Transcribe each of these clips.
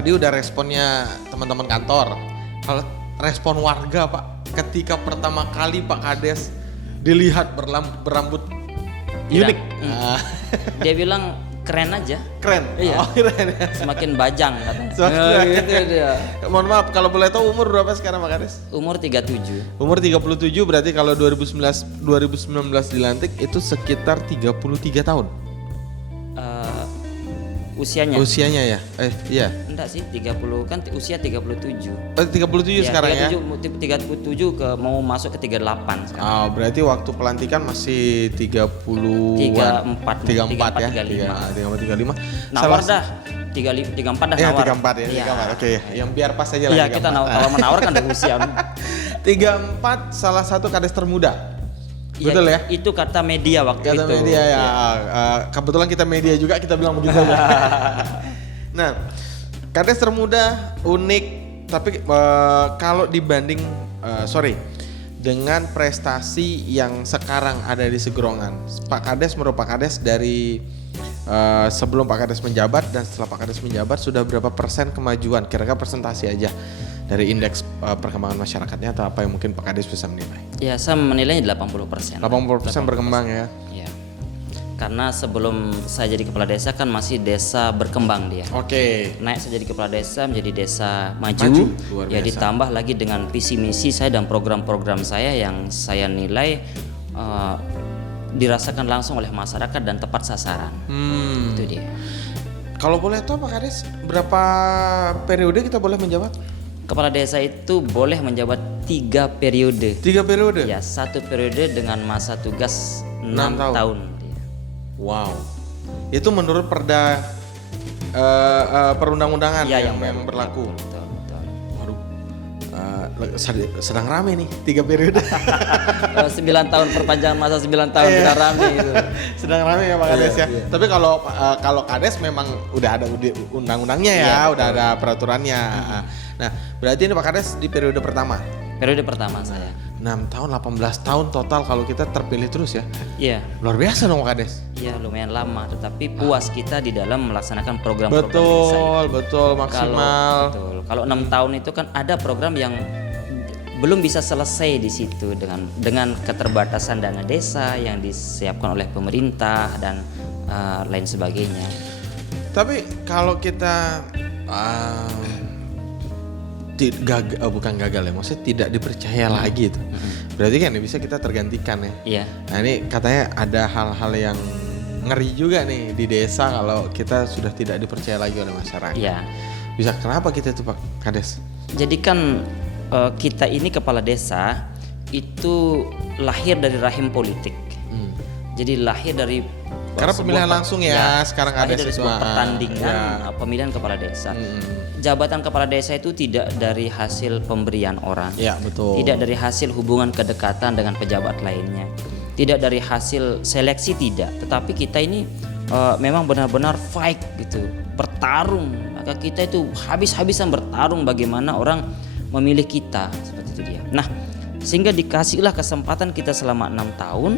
tadi udah responnya teman-teman kantor. Kalau respon warga Pak, ketika pertama kali Pak Kades dilihat berambut Tidak. unik. Dia bilang keren aja. Keren. Iya. Oh, keren ya. Semakin bajang katanya. Semakin Gitu dia. Mohon maaf kalau boleh tahu umur berapa sekarang Pak Kades? Umur 37. Umur 37 berarti kalau 2019 dilantik itu sekitar 33 tahun. Usianya? Usianya ya? Iya. Enggak sih, 30 kan usia 37. Oh, 37 sekarang ya? 37 ke mau masuk ke 38 sekarang. Oh, berarti waktu pelantikan masih 30-an. 34 ya? 35. 35. Nawar dah. 34 dah Ya, nawar. 34 ya, Iya. 34. Oke, yang biar pas aja lah. Iya, kita kalau menawar kan ada usia. 34 salah satu kades termuda. Ya, Betul ya? Itu kata media waktu Kata itu. media ya. Iya. Kebetulan kita media juga, kita bilang begitu aja. Nah, kades termuda unik, tapi kalau dibanding dengan prestasi yang sekarang ada di Segerongan, Pak Kades merupakan kades dari sebelum Pak Kades menjabat dan setelah Pak Kades menjabat sudah berapa persen kemajuan? Kira-kira persentase aja dari indeks perkembangan masyarakatnya atau apa yang mungkin Pak Kades bisa menilai? Ya, saya menilainya 80%. 80% berkembang ya. Iya. Karena sebelum saya jadi kepala desa kan masih desa berkembang dia. Oke. Naik saya jadi kepala desa menjadi desa maju. Luar Ya biasa. ditambah lagi dengan visi misi saya dan program-program saya yang saya nilai dirasakan langsung oleh masyarakat dan tepat sasaran. Itu dia. Kalau boleh tahu Pak Kades, berapa periode kita boleh menjabat? Kepala desa itu boleh menjabat 3 periode. 3 periode? Ya, 1 periode dengan masa tugas 6 tahun. tahun. Wow. Itu menurut perda perundang-undangan Ya, yang berlaku. Betul. Waduh. Sedang rame nih 3 periode. 9 tahun perpanjangan masa 9 tahun kita rame itu. Sedang rame ya Pak Kades ya. Iya. Tapi kalau Kades memang udah ada undang-undangnya ya, Iya, udah ada peraturannya. Nah, berarti ini Pak Kades di periode pertama. Periode pertama saya. 6 tahun, 18 tahun total kalau kita terpilih terus ya. Iya. Luar biasa dong Pak Kades. Iya, lumayan lama, tetapi puas kita di dalam melaksanakan program-program desa itu. Betul, maksimal. Kalau 6 tahun itu kan ada program yang belum bisa selesai di situ dengan keterbatasan dana desa yang disiapkan oleh pemerintah dan lain sebagainya. Tapi kalau kita bukan gagal ya, maksudnya tidak dipercaya lagi itu. Berarti kan bisa kita tergantikan ya. Iya. Nah ini katanya ada hal-hal yang ngeri juga nih di desa kalau kita sudah tidak dipercaya lagi oleh masyarakat. Iya. Bisa kenapa kita itu Pak Kades? Jadi kan kita ini kepala desa itu lahir dari rahim politik. Jadi lahir dari Karena pemilihan langsung ya, sekarang lahir ada dari sebuah pertandingan pemilihan kepala desa. Jabatan kepala desa itu tidak dari hasil pemberian orang. Ya betul. Tidak dari hasil hubungan kedekatan dengan pejabat lainnya. Tidak dari hasil seleksi, tidak. Tetapi kita ini memang benar-benar fight gitu, bertarung. Maka kita itu habis-habisan bertarung bagaimana orang memilih kita, seperti itu dia. Nah, sehingga dikasihlah kesempatan kita selama 6 tahun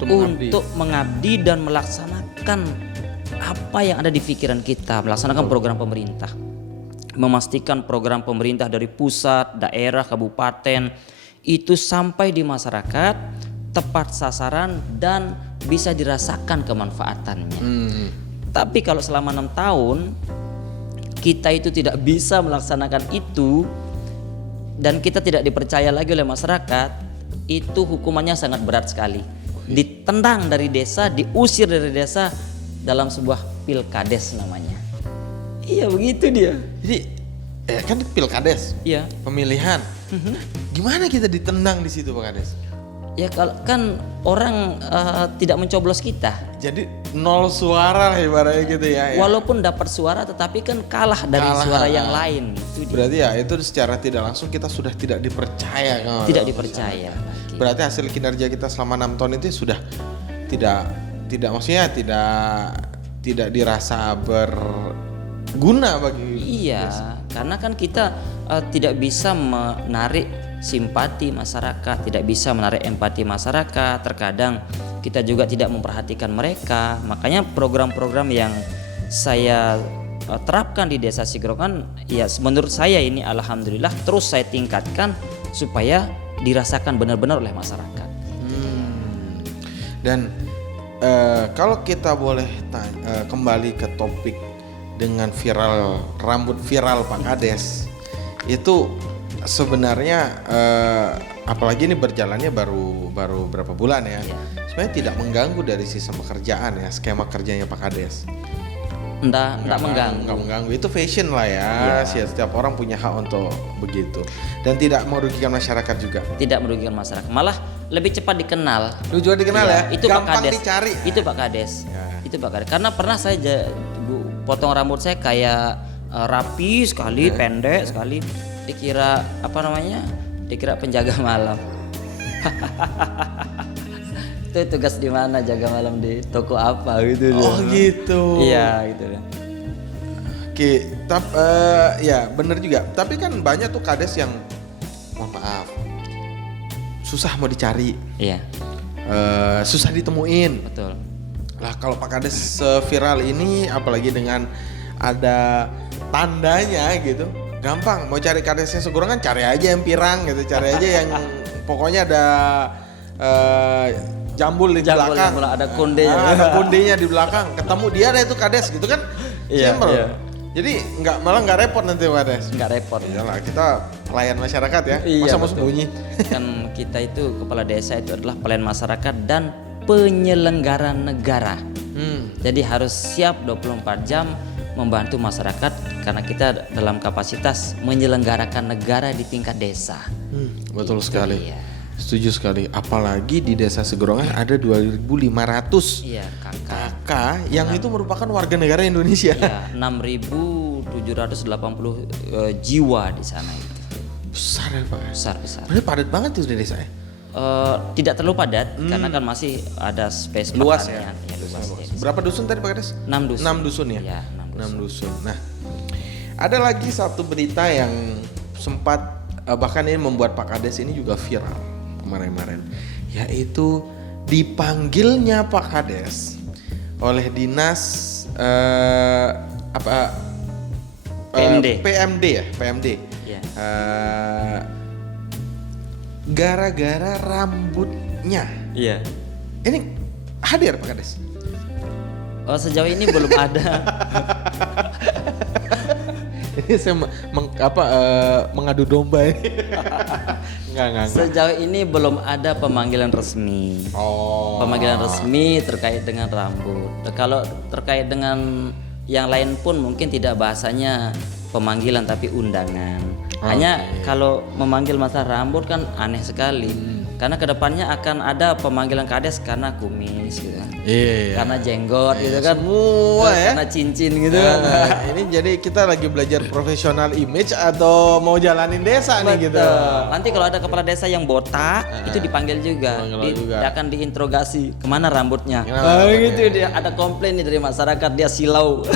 untuk mengabdi dan melaksanakan apa yang ada di pikiran kita, melaksanakan program pemerintah. Memastikan program pemerintah dari pusat, daerah, kabupaten itu sampai di masyarakat, tepat sasaran dan bisa dirasakan kemanfaatannya. Tapi kalau selama 6 tahun kita itu tidak bisa melaksanakan itu dan kita tidak dipercaya lagi oleh masyarakat, itu hukumannya sangat berat sekali. Ditendang dari desa, diusir dari desa dalam sebuah pilkades namanya. Iya begitu dia. Jadi kan pilkades, Iya. pemilihan. Gimana kita ditendang di situ Pak Kades? Ya kalau kan orang tidak mencoblos kita. Jadi 0 suara lah ibaratnya gitu ya. Walaupun dapat suara tetapi kan kalah dari suara yang lain. Itu dia. Berarti ya itu secara tidak langsung kita sudah tidak dipercaya kan? Tidak dipercaya. Berarti hasil kinerja kita selama 6 tahun itu sudah tidak maksudnya tidak dirasa berguna bagi Iya, karena kan kita tidak bisa menarik simpati masyarakat, tidak bisa menarik empati masyarakat. Terkadang kita juga tidak memperhatikan mereka. Makanya program-program yang saya terapkan di desa Sigrongan, ya menurut saya ini alhamdulillah terus saya tingkatkan supaya dirasakan benar-benar oleh masyarakat. Dan kalau kita boleh kembali ke topik dengan rambut viral Pak Kades, itu sebenarnya apalagi ini berjalannya baru berapa bulan ya, sebenarnya tidak mengganggu dari sistem pekerjaan ya, skema kerjanya Pak Kades. Enggak mengganggu. Itu fashion lah ya. Setiap orang punya hak untuk begitu, dan tidak merugikan masyarakat juga. Tidak merugikan masyarakat, malah lebih cepat dikenal. Lu juga dikenal ya? Itu gampang Pak Kades. dicari. Itu Pak Kades. Ya. Itu Pak Kades. Karena pernah saya potong rambut saya kayak rapi sekali, pendek sekali. Dikira Dikira penjaga malam. Itu tugas di mana, jaga malam di toko apa gitu. Oh gitu. Iya gitu. Oke, ya bener juga. Tapi kan banyak tuh Kades yang, mohon maaf, susah mau dicari. Iya. Susah ditemuin. Betul. Lah kalau Pak Kades viral ini, apalagi dengan ada tandanya gitu, gampang. Mau cari Kadesnya Sigrongan, cari aja yang pirang gitu, cari aja yang pokoknya ada jambul di belakang, ada kondenya. Ada kondenya di belakang, ketemu dia ada itu Kades gitu kan. Iya, Simple. iya. Jadi malah nggak repot nanti Pak Kades. Nggak repot. Iyalah, kita pelayan masyarakat ya. Iya, Masa mau betul. sembunyi? Kan kita itu kepala desa itu adalah pelayan masyarakat dan penyelenggara negara. Jadi harus siap 24 jam membantu masyarakat karena kita dalam kapasitas menyelenggarakan negara di tingkat desa. Betul sekali. Iya. Setuju sekali. Apalagi di desa Sigrongan ada 2.500 Iya, kakak yang itu merupakan warga negara Indonesia. Iya, 6.780 jiwa di sana itu. Besar ya Pak. Besar. Berarti padat banget tuh di desa ya. Tidak terlalu padat karena kan masih ada space Luas pertanian. ya? Ya, luas. Berapa dusun tadi Pak Kades? 6 dusun. 6 dusun ya? Iya, 6 6 dusun. Nah, ada lagi satu berita yang sempat bahkan ini membuat Pak Kades ini juga viral kemarin-kemarin, yaitu dipanggilnya Pak Kades oleh dinas PMD ya, PMD. Iya. Gara-gara rambutnya. Iya. Ini hadir Pak Kades. Sejauh ini belum ada. Ini saya mengadu domba ini. Enggak. Sejauh ini belum ada pemanggilan resmi. Oh. Pemanggilan resmi terkait dengan rambut. Kalau terkait dengan yang lain pun mungkin tidak bahasanya pemanggilan tapi undangan. Hanya kalau memanggil masalah rambut kan aneh sekali. Karena kedepannya akan ada pemanggilan Kades karena kumis gitu kan. Iya. Karena jenggot gitu kan. Semua ya. Karena cincin gitu. Ini jadi kita lagi belajar profesional image atau mau jalanin desa nih gitu. Nanti kalau ada kepala desa yang botak itu dipanggil juga. Dia akan diinterogasi kemana rambutnya. Gitu dia ada komplain nih dari masyarakat dia silau.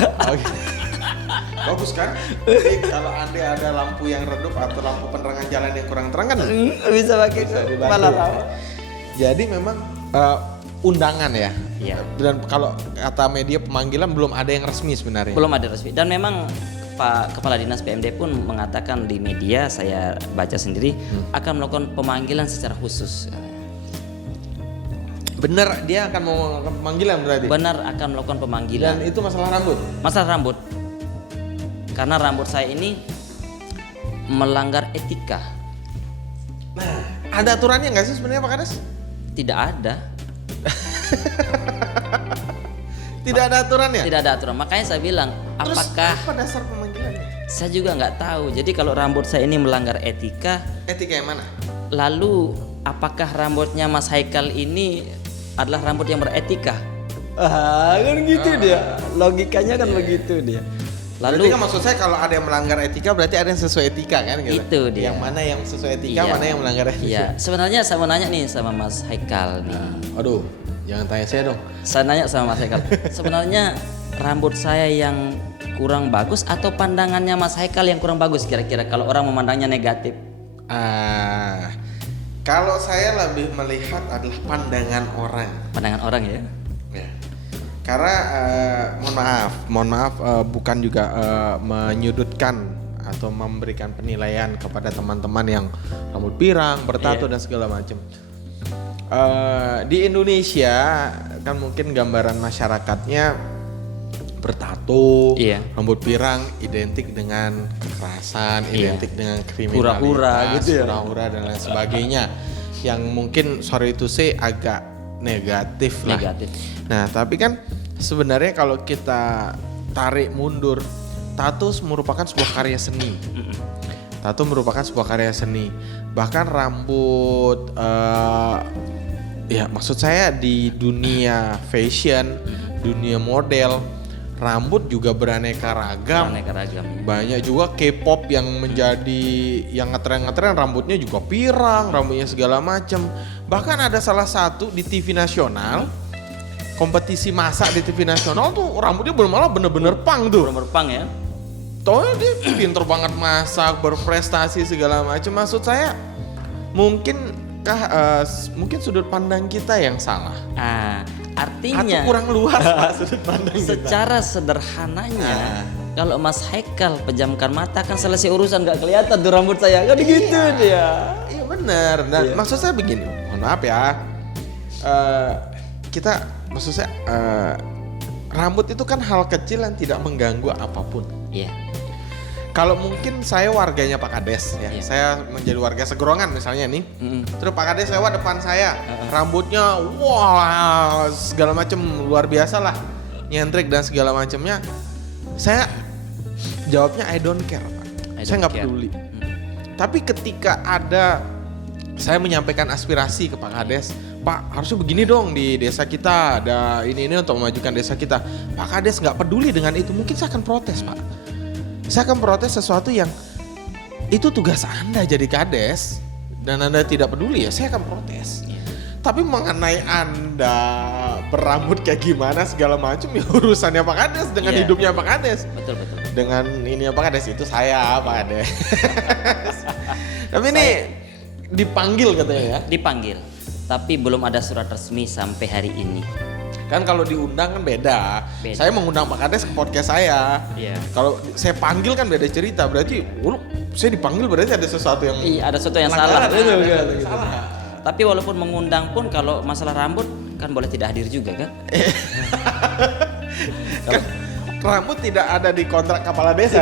Bagus kan? Jadi kalau Anda ada lampu yang redup atau lampu penerangan jalan yang kurang terang kan Bisa pakai kepala dibantu. rambut. Jadi memang undangan ya. Iya. Dan kalau kata media pemanggilan belum ada yang resmi sebenarnya. Belum ada resmi dan memang Pak Kepala Dinas PMD pun mengatakan di media, saya baca sendiri, akan melakukan pemanggilan secara khusus. Bener dia akan mau pemanggilan berarti. Benar akan melakukan pemanggilan. Dan itu masalah rambut. Masalah rambut. Karena rambut saya ini melanggar etika. Nah, ada aturannya nggak sih sebenarnya Pak Kades? Tidak ada. Tidak ada aturannya. Tidak ada aturan. Makanya saya bilang, Terus apakah apa dasar pemanggilannya? saya juga nggak tahu. Jadi kalau rambut saya ini melanggar etika, Etika yang mana? lalu apakah rambutnya Mas Haikal ini adalah rambut yang beretika? Kan gitu dia. Logikanya kan begitu dia. Berarti kan maksud saya kalau ada yang melanggar etika berarti ada yang sesuai etika kan gitu. Itu dia. Yang mana yang sesuai etika, Iya. mana yang melanggar etika. Iya, sebenarnya saya mau nanya nih sama Mas Haikal nih. Aduh, jangan tanya saya dong. Saya nanya sama Mas Haikal. Sebenarnya rambut saya yang kurang bagus atau pandangannya Mas Haikal yang kurang bagus kira-kira kalau orang memandangnya negatif? Kalau saya lebih melihat adalah pandangan orang. Pandangan orang ya. Ya. Karena mohon maaf bukan juga menyudutkan atau memberikan penilaian kepada teman-teman yang rambut pirang, bertato dan segala macam. Di Indonesia kan mungkin gambaran masyarakatnya bertato, rambut pirang identik dengan kekerasan, identik dengan kriminalitas, hura-hura gitu ya, hura-hura dan lain sebagainya, yang mungkin sorry to say agak negatif lah. Nah, tapi kan sebenarnya kalau kita tarik mundur, tato merupakan sebuah karya seni. Tato merupakan sebuah karya seni. Bahkan rambut, ya maksud saya di dunia fashion, dunia model, rambut juga beraneka ragam. Banyak juga K-pop yang menjadi yang ngetren rambutnya juga pirang, rambutnya segala macam. Bahkan ada salah satu di TV nasional, kompetisi masak di TV nasional tuh rambutnya malah bener-bener pang tuh. Bener-bener pang ya. Taunya dia pinter banget masak, berprestasi segala macam. Maksud saya mungkin sudut pandang kita yang salah. Artinya atau kurang luas Pak sudut pandang kita. Secara sederhananya, kalau Mas Haikal pejamkan mata kan selesai urusan, nggak kelihatan tuh rambut saya kan gitu dia. Iya benar. Dan maksud saya begini, mohon maaf ya, rambut itu kan hal kecil yang tidak mengganggu apapun. Iya. Kalau mungkin saya warganya Pak Kades ya, saya menjadi warga Segerongan misalnya nih, terus Pak Kades lewat depan saya, rambutnya wah segala macam luar biasa lah, nyentrik dan segala macamnya, saya jawabnya I don't care Pak, saya nggak peduli. Tapi ketika saya menyampaikan aspirasi ke Pak Kades, Pak harusnya begini dong di desa kita, ada ini untuk memajukan desa kita, Pak Kades nggak peduli dengan itu, mungkin saya akan protes Pak. Saya akan protes sesuatu yang itu tugas Anda jadi kades dan Anda tidak peduli, ya saya akan protes. Tapi mengenai Anda berambut kayak gimana segala macam, ya urusannya Pak Kades dengan hidupnya Pak Kades. Betul. Dengan ini Pak Kades, itu saya Pak Kades. Tapi ini dipanggil katanya ya? Dipanggil, tapi belum ada surat resmi sampai hari ini. Kan kalau diundang kan beda. Saya mengundang Pak Kades ke podcast saya. Kalau saya panggil kan beda cerita. Berarti saya dipanggil berarti ada sesuatu yang ada sesuatu yang salah. Tapi walaupun mengundang pun kalau masalah rambut kan boleh tidak hadir juga kan? Kan rambut tidak ada di kontrak kepala desa.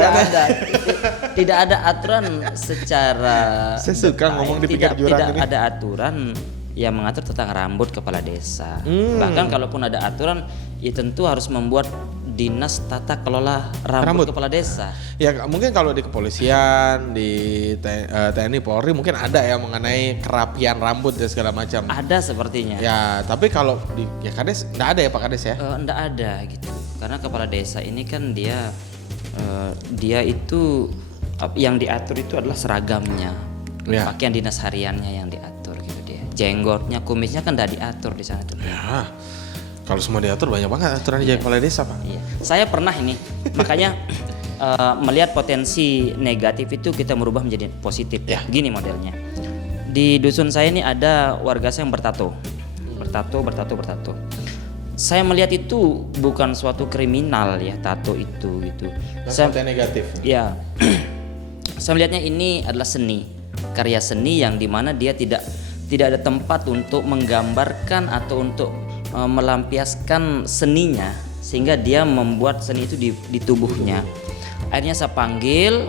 Tidak ada aturan secara saya suka ngomong di pinggir jurang ini. Tidak ada aturan yang mengatur tentang rambut kepala desa. Bahkan kalaupun ada aturan, ya tentu harus membuat dinas tata kelola rambut kepala desa. Ya mungkin kalau di kepolisian, di TNI Polri mungkin ada ya mengenai kerapian rambut dan segala macam. Ada sepertinya. Ya tapi kalau di Kades nggak ada ya Pak Kades ya? Nggak ada gitu. Karena kepala desa ini kan dia itu yang diatur itu adalah seragamnya, pakaian dinas hariannya yang diatur gitu dia. Jenggotnya, kumisnya kan udah diatur di sana tuh. Ya, kalau semua diatur banyak banget aturan di kepala desa Pak. Iya. Saya pernah ini, makanya melihat potensi negatif itu kita merubah menjadi positif. Gini modelnya. Di dusun saya ini ada warga saya yang bertato. Saya melihat itu bukan suatu kriminal ya, tato itu gitu. Sesuatu yang negatif. Ya. Saya melihatnya ini adalah seni, karya seni yang dimana dia tidak ada tempat untuk menggambarkan atau untuk melampiaskan seninya, sehingga dia membuat seni itu di tubuhnya. Akhirnya saya panggil,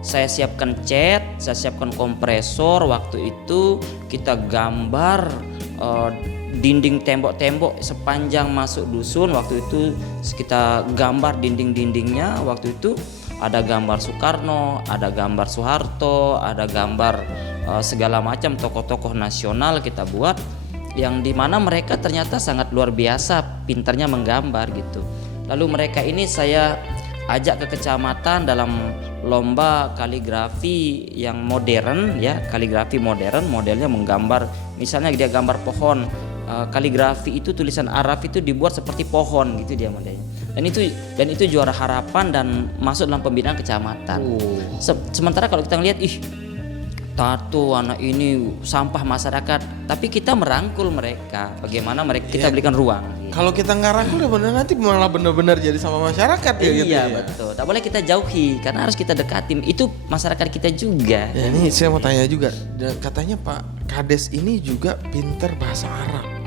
saya siapkan cat, saya siapkan kompresor. Waktu itu kita gambar dinding tembok-tembok sepanjang masuk dusun. Waktu itu kita gambar dinding-dindingnya. Waktu itu ada gambar Soekarno, ada gambar Soeharto, ada gambar segala macam tokoh-tokoh nasional kita buat, yang dimana mereka ternyata sangat luar biasa pintarnya menggambar gitu. Lalu mereka ini saya ajak ke kecamatan dalam lomba kaligrafi yang modern ya, kaligrafi modern, modelnya menggambar, misalnya dia gambar pohon, kaligrafi itu tulisan Arab itu dibuat seperti pohon gitu dia modelnya. Dan itu juara harapan dan masuk dalam pembinaan kecamatan. Sementara kalau kita ngelihat tato, anak ini sampah masyarakat, tapi kita merangkul mereka. Bagaimana kita berikan ruang. Kalau kita nggak rangkul ya benar nanti malah benar-benar jadi sama masyarakat ya gitu Iya ya. betul. Tak boleh kita jauhi karena harus kita dekatin. Itu masyarakat kita juga. Ya, ini saya mau tanya juga, katanya Pak Kades ini juga pinter bahasa Arab.